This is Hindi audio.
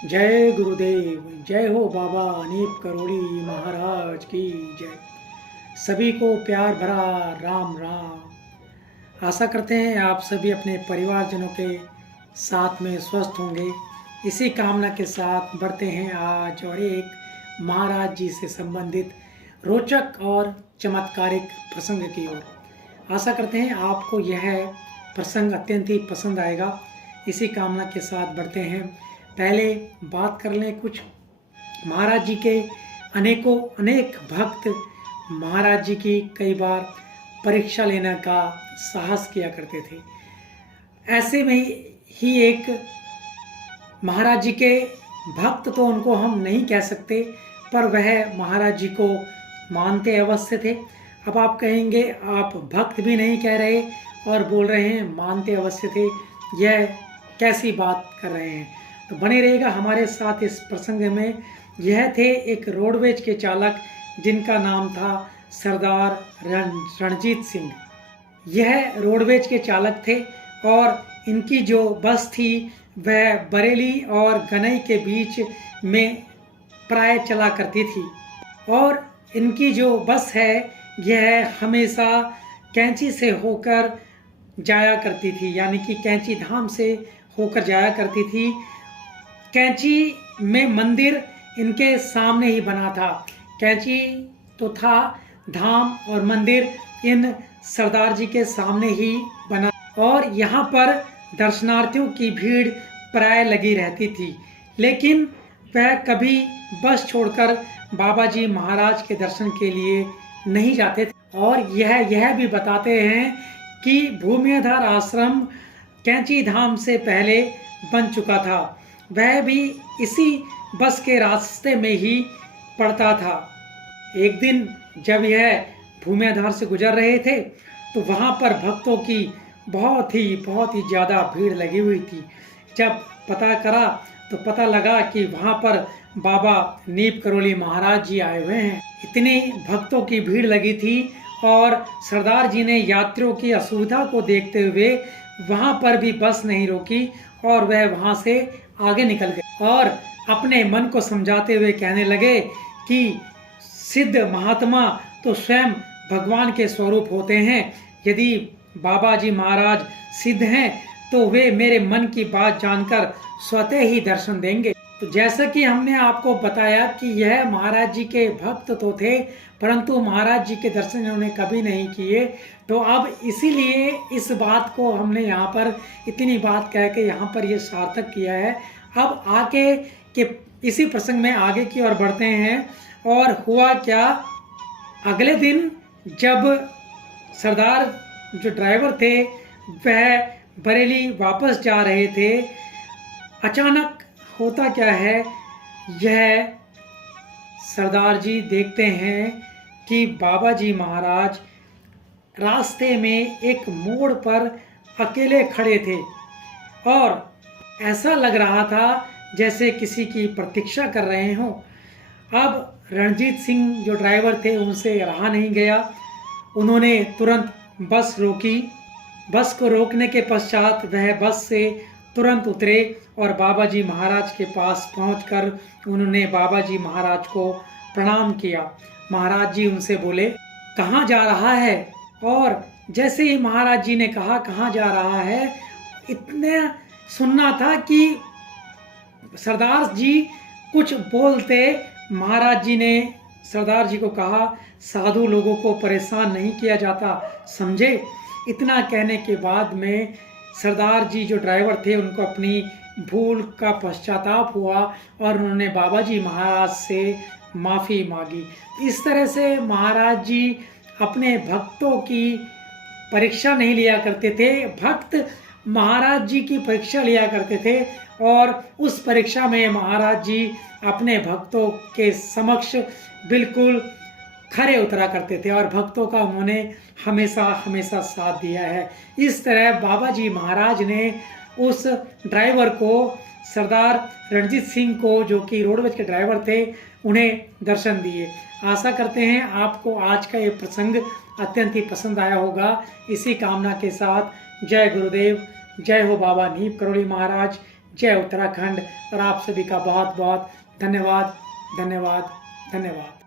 जय गुरुदेव। जय हो बाबा अनीप करोड़ी महाराज की जय। सभी को प्यार भरा राम राम। आशा करते हैं आप सभी अपने परिवारजनों के साथ में स्वस्थ होंगे। इसी कामना के साथ बढ़ते हैं आज और एक महाराज जी से संबंधित रोचक और चमत्कारिक प्रसंग की ओर। आशा करते हैं आपको यह प्रसंग अत्यंत ही पसंद आएगा। इसी कामना के साथ बढ़ते हैं। पहले बात कर लें कुछ महाराज जी के। अनेक भक्त महाराज जी की कई बार परीक्षा लेने का साहस किया करते थे। ऐसे में ही एक महाराज जी के भक्त तो उनको हम नहीं कह सकते, पर वह महाराज जी को मानते अवश्य थे। अब आप कहेंगे आप भक्त भी नहीं कह रहे और बोल रहे हैं मानते अवश्य थे, यह कैसी बात कर रहे हैं। तो बने रहेगा हमारे साथ इस प्रसंग में। यह थे एक रोडवेज के चालक जिनका नाम था सरदार रणजीत सिंह। यह रोडवेज के चालक थे और इनकी जो बस थी वह बरेली और गनई के बीच में प्राय चला करती थी। और इनकी जो बस है यह हमेशा कैंची से होकर जाया करती थी, यानी कि कैंची धाम से होकर जाया करती थी। कैंची में मंदिर इनके सामने ही बना था। कैंची तो था, धाम और मंदिर इन सरदार जी के सामने ही बना और यहाँ पर दर्शनार्थियों की भीड़ प्राय लगी रहती थी। लेकिन वह कभी बस छोड़कर बाबा जी महाराज के दर्शन के लिए नहीं जाते थे। और यह भी बताते हैं कि भूमिधार आश्रम कैंची धाम से पहले बन चुका था। वह भी इसी बस के रास्ते में ही पड़ता था। एक दिन जब यह भूमिधार से गुजर रहे थे तो वहाँ पर भक्तों की बहुत ही ज़्यादा भीड़ लगी हुई थी। जब पता करा तो पता लगा कि वहाँ पर बाबा नीप करोली महाराज जी आए हुए हैं। इतनी भक्तों की भीड़ लगी थी और सरदार जी ने यात्रियों की असुविधा को देखते हुए वहाँ पर भी बस नहीं रोकी और वह वहाँ से आगे निकल गए और अपने मन को समझाते हुए कहने लगे कि सिद्ध महात्मा तो स्वयं भगवान के स्वरूप होते हैं। यदि बाबा जी महाराज सिद्ध हैं तो वे मेरे मन की बात जानकर स्वतः ही दर्शन देंगे। तो जैसा कि हमने आपको बताया कि यह महाराज जी के भक्त तो थे, परंतु महाराज जी के दर्शन इन्होंने कभी नहीं किए। तो अब इसीलिए इस बात को हमने यहाँ पर इतनी बात कह के यहाँ पर ये सार्थक किया है। अब आगे के इसी प्रसंग में आगे की ओर बढ़ते हैं। और हुआ क्या, अगले दिन जब सरदार जो ड्राइवर थे वह बरेली वापस जा रहे थे, अचानक होता क्या है, यह सरदार जी देखते हैं कि बाबा जी महाराज रास्ते में एक मोड़ पर अकेले खड़े थे और ऐसा लग रहा था जैसे किसी की प्रतीक्षा कर रहे हों। अब रणजीत सिंह जो ड्राइवर थे उनसे रहा नहीं गया। उन्होंने तुरंत बस रोकी। बस को रोकने के पश्चात वह बस से तुरंत उतरे और बाबा जी महाराज के पास पहुंचकर उन्होंने बाबा जी महाराज को प्रणाम किया। महाराज जी उनसे बोले, कहाँ जा रहा है? और जैसे ही महाराज जी ने कहा कहाँ जा रहा है, इतने सुनना था कि सरदार जी कुछ बोलते। महाराज जी ने सरदार जी को कहा, साधु लोगों को परेशान नहीं किया जाता, समझे? इतना कहने के बाद में सरदार जी जो ड्राइवर थे उनको अपनी भूल का पश्चाताप हुआ और उन्होंने बाबा जी महाराज से माफ़ी मांगी। इस तरह से महाराज जी अपने भक्तों की परीक्षा नहीं लिया करते थे, भक्त महाराज जी की परीक्षा लिया करते थे और उस परीक्षा में महाराज जी अपने भक्तों के समक्ष बिल्कुल खरे उतरा करते थे और भक्तों का उन्होंने हमेशा साथ दिया है। इस तरह बाबा जी महाराज ने उस ड्राइवर को, सरदार रणजीत सिंह को, जो कि रोडवेज के ड्राइवर थे, उन्हें दर्शन दिए। आशा करते हैं आपको आज का ये प्रसंग अत्यंत ही पसंद आया होगा। इसी कामना के साथ जय गुरुदेव, जय हो बाबा नीप करोली महाराज, जय उत्तराखंड। और आप सभी का बहुत बहुत धन्यवाद धन्यवाद धन्यवाद।